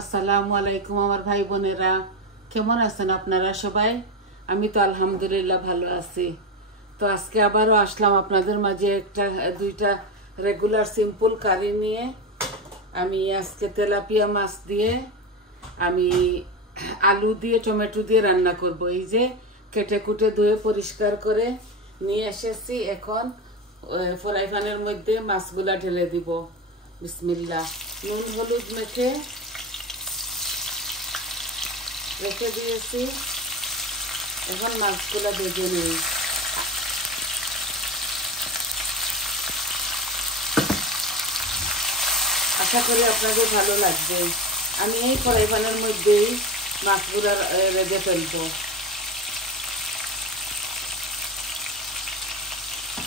আসসালামু আলাইকুম আমার ভাই বোনেরা, কেমন আছেন আপনারা সবাই? আমি তো আলহামদুলিল্লাহ ভালো আছি। তো আজকে আবারও আসলাম আপনাদের মাঝে দুইটা রেগুলার সিম্পল কারি নিয়ে। আমি আজকে তেলাপিয়া মাছ দিয়ে আমি আলু দিয়ে টমেটো দিয়ে রান্না করব। এই যে কেটে কুটে ধুয়ে পরিষ্কার করে নিয়ে এসেছি। এখন ফ্রাই প্যানের মধ্যে মাছগুলা ঢেলে দিব। বিসমিল্লাহ। নুন হলুদ মেখে রেখে দিয়েছি। এখন মাছগুলা ভেজে নিই। আশা করি আপনাদের ভালো লাগবে। আমি এই ফ্রাই প্যানের মধ্যেই মাছগুলা রেঁধে ফেলবো।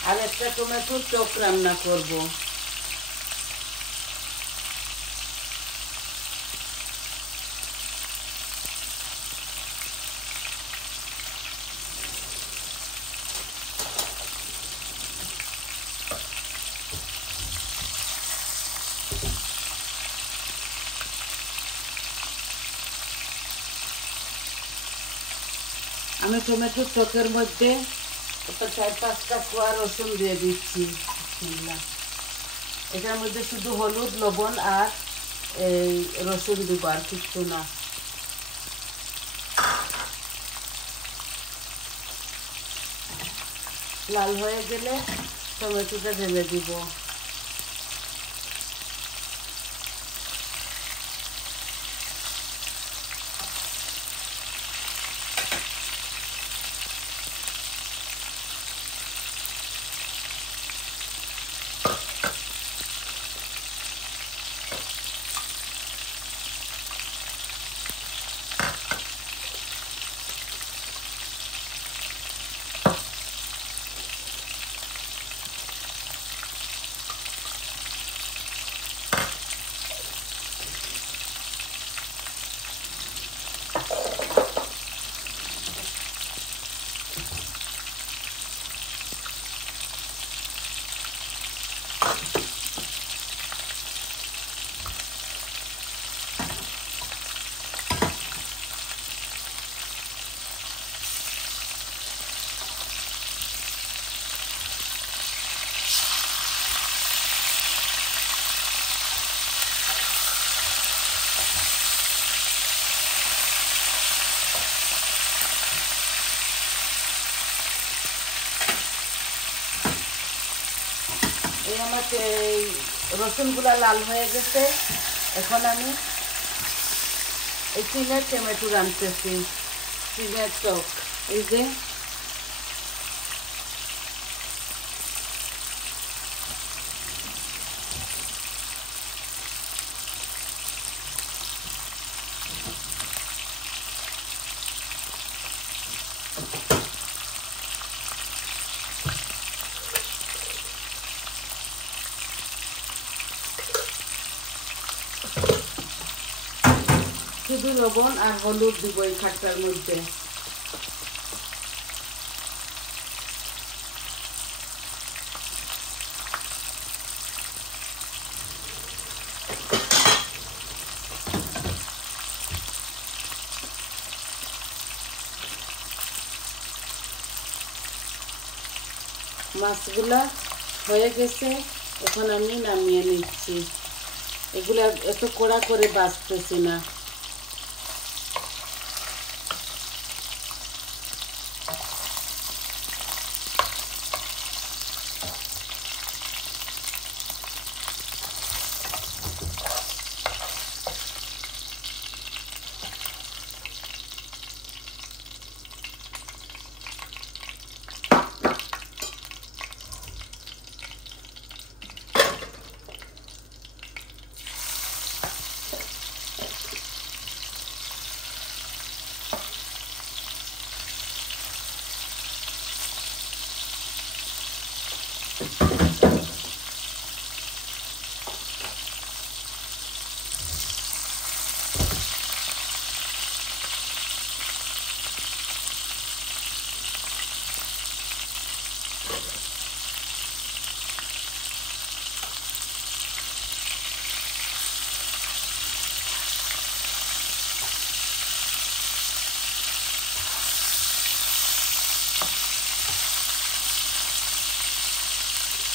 আর একটা টমেটোর টক রান্না করব। আমি টমেটোর টকের মধ্যে 4-5টা কোয়া রসুন দিয়ে দিচ্ছি। এটার মধ্যে শুধু হলুদ, লবণ আর এই রসুন দিব, আর কিছু না। লাল হয়ে গেলে টমেটোটা ঢেলে দিব। এই আমার রসুনগুলা লাল হয়ে গেছে। এখন আমি এই চিনের টমেটো রাঁধতেছি, চিনের টক। এই যে শুধু লবণ আর হলুদ দিব এই খাটটার মধ্যে। মাছগুলা হয়ে গেছে, এখন আমি নামিয়ে নিচ্ছি। এগুলা এত কড়া করে বাছতেছি না।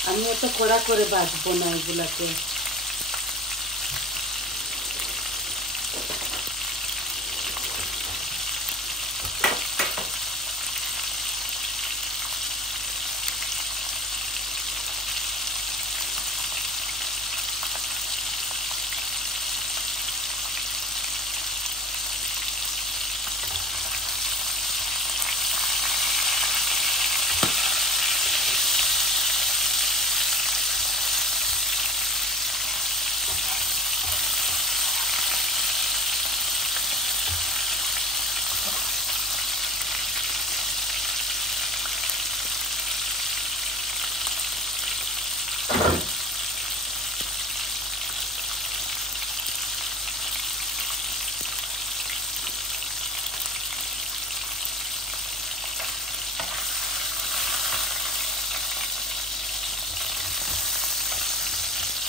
আমি এত কড়া করে ভাজবো না এগুলাকে।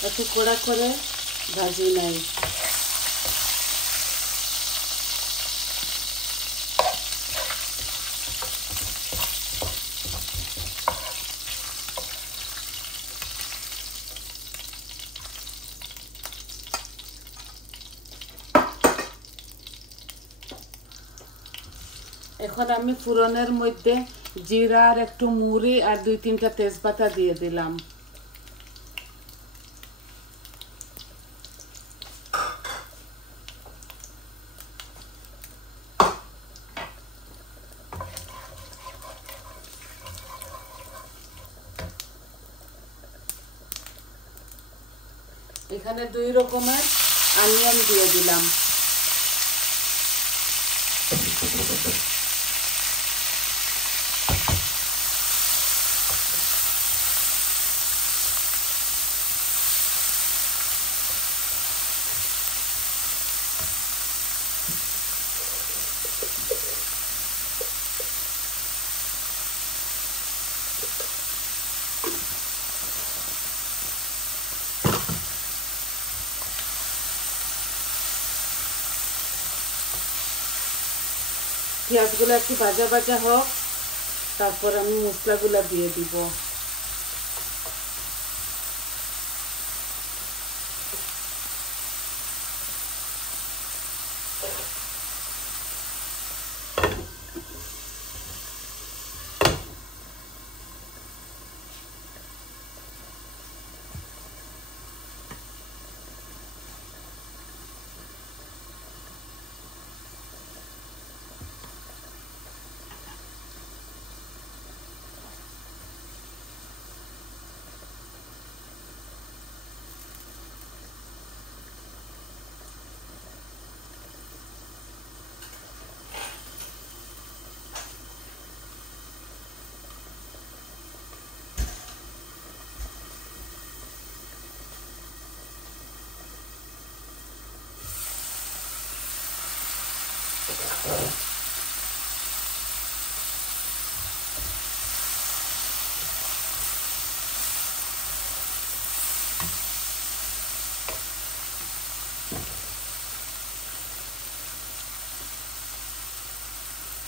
একটু কড়া করে ভাজি নাই। এখন আমি ফোড়নের মধ্যে জিরা আর একটু মুড়ি আর 2-3টা তেজপাতা দিয়ে দিলাম। এখানে 2 রকমের অনিয়ন দিয়ে দিলাম। পেঁয়াজগুলো একটু ভাজা ভাজা হোক, তারপর আমি মশলাগুলো দিয়ে দিব।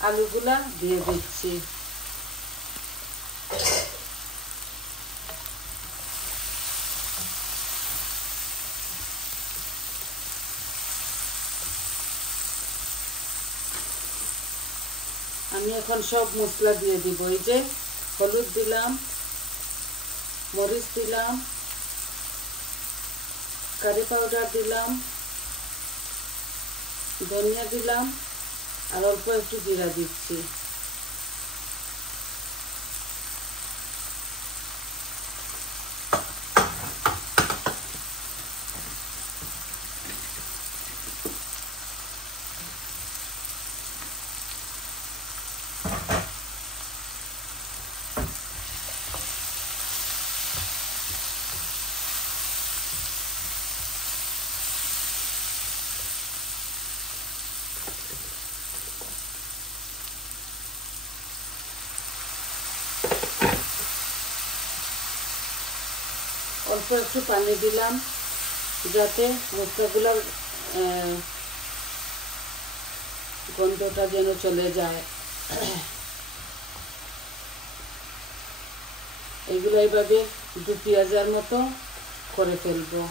আলুগুলা দিয়ে দিচ্ছি। আমি এখন সব মশলা দিয়ে দিব। এই যে হলুদ দিলাম, মরিচ দিলাম, কারি পাউডার দিলাম, ধনিয়া দিলাম আর অল্প একটু জিরা দিচ্ছি। অল্প একটু পানি দিলাম যাতে মশলাগুলোর গন্ধটা যেন চলে যায়। এগুলো এইভাবে দু পেঁয়াজের মতো করে ফেলবো।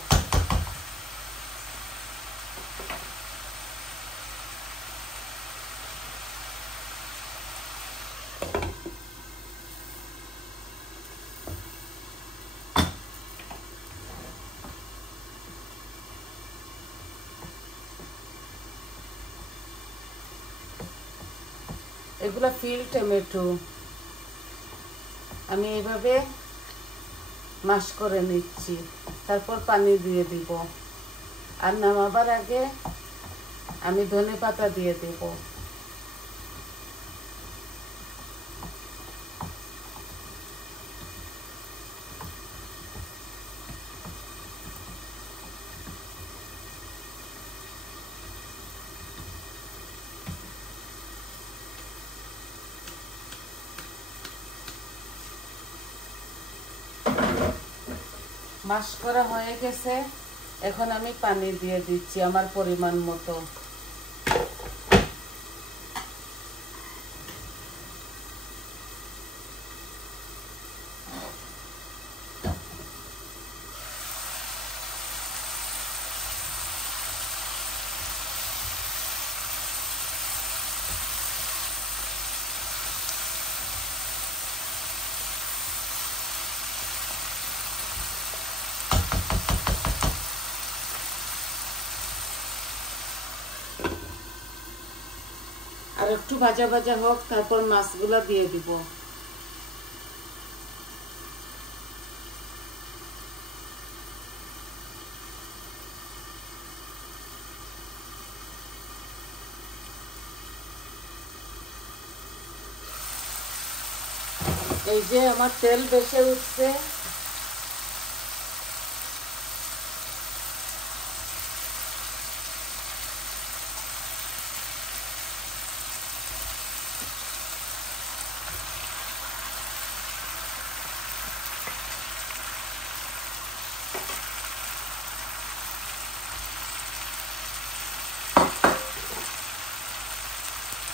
এগুলো ফিল্ড টমেটো, আমি এইভাবে মাশ করে নিচ্ছি, তারপর পানি দিয়ে দিব। আর নামাবার আগে আমি ধনেপাতা দিয়ে দেব। মাশ করা হয়ে গেছে, এখন আমি পানি দিয়ে দিচ্ছি আমার পরিমাণ মতো। আর একটু ভাজা ভাজা হোক, তারপর মাছগুলো দিয়ে দিব। এই যে আমার তেল বেশি উঠছে,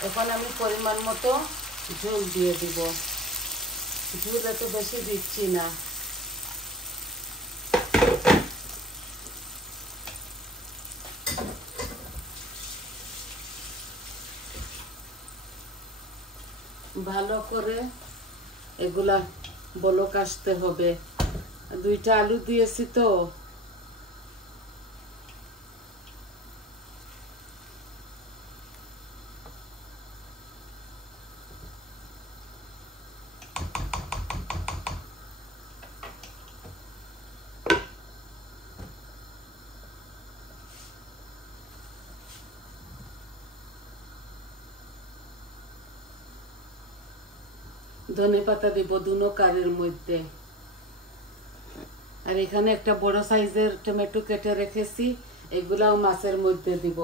এখন আমি পরিমাণ মতো ঝোল দিয়ে দিব। ঝোল এত বেশি দিচ্ছি না। ভালো করে এগুলা বলক আসতে হবে। দুইটা আলু দিয়েছি তো, ধনেপাতা দিব দুনো কারির মধ্যে। আর এখানে একটা বড় সাইজের টমেটো কেটে রেখেছি, এগুলাও মাছের মধ্যে দিব।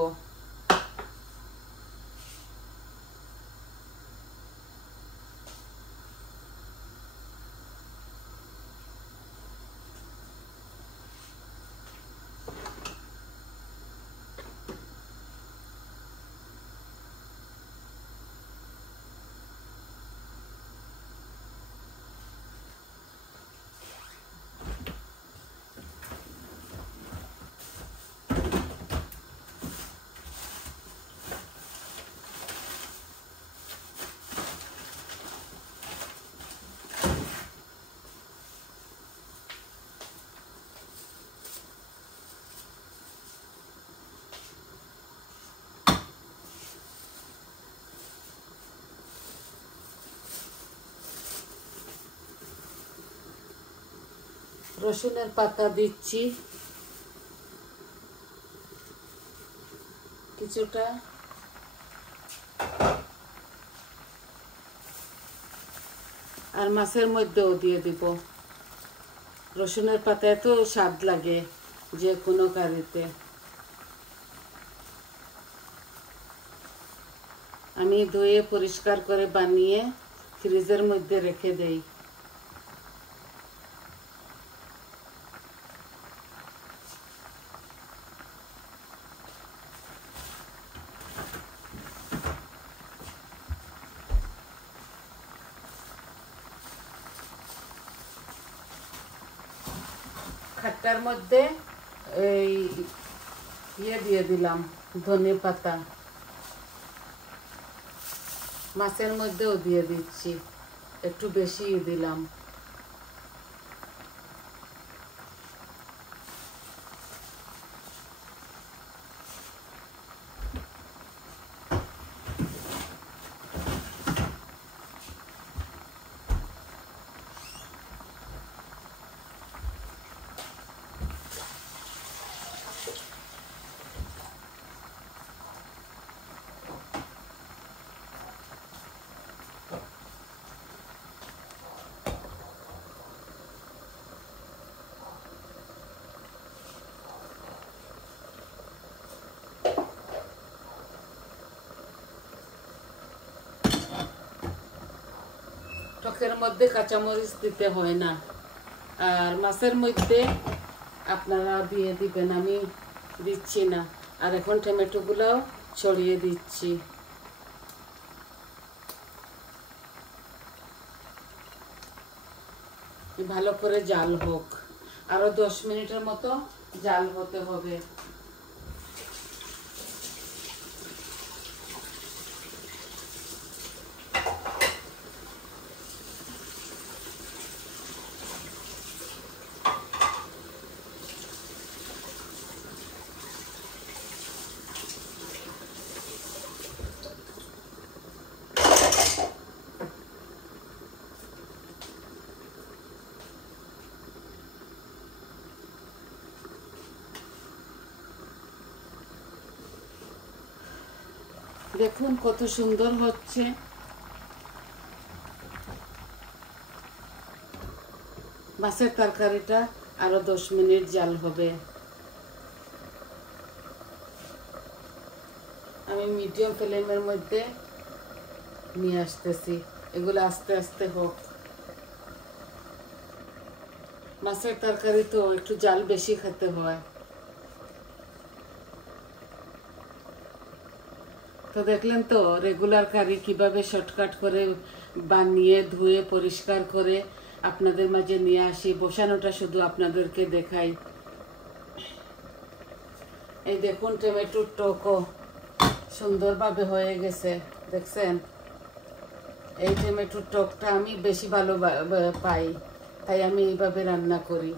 রসুনের পাতা দিচ্ছি কিছুটা, আর মাছের মধ্যেও দিয়ে দিব। রসুনের পাতা এত স্বাদ লাগে যে কোনো কারিতে। আমি ধুয়ে পরিষ্কার করে বানিয়ে ফ্রিজের মধ্যে রেখে দেই। একটার মধ্যে এই দিয়ে দিলাম ধনে পাতা, মাছের মধ্যেও দিয়ে দিচ্ছি, একটু বেশি দিলাম। টকের মধ্যে কাঁচামরিচ দিতে হয় না, আর মাছের মধ্যে আপনারা দিয়ে দিবেন, আমি দিচ্ছি না। আর এখন টমেটোগুলোও ছড়িয়ে দিচ্ছি। ভালো করে জাল হোক, আরো 10 মিনিটের মতো জাল হতে হবে। দেখুন কত সুন্দর হচ্ছে। মাছের তরকারিটা আরো 10 মিনিট জাল হবে। আমি মিডিয়াম ফ্লেমের মধ্যে নিয়ে আসতেছি, এগুলো আস্তে আস্তে হোক। মাছের তরকারি তো একটু জাল বেশি খেতে হয়। তো দেখলেন তো রেগুলার কারি কিভাবে শর্টকাট করে বানিয়ে ধুয়ে পরিষ্কার করে আপনাদের মাঝে নিয়ে আসি। বসানোটা শুধু আপনাদেরকে দেখাই। এই দেখুন টমেটোর টকও সুন্দরভাবে হয়ে গেছে, দেখছেন? এই টমেটোর টকটা আমি বেশি ভালো পাই, তাই আমি এইভাবে রান্না করি।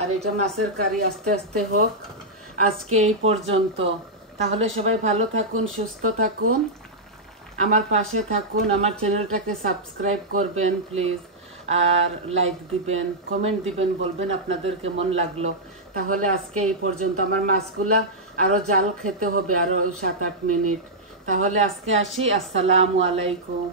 আর এটা মাছের কারি আস্তে আস্তে হোক। আজকে এই পর্যন্ত। তাহলে সবাই ভালো থাকুন, সুস্থ থাকুন, আমার পাশে থাকুন। আমার চ্যানেলটাকে সাবস্ক্রাইব করবেন প্লিজ, আর লাইক দিবেন, কমেন্ট দিবেন, বলবেন আপনাদের কেমন লাগলো। তাহলে আজকে এই পর্যন্ত। আমার মাছগুলা আরো জাল খেতে হবে, আরো 7-8 মিনিট। তাহলে আজকে আসি। আসসালামু আলাইকুম।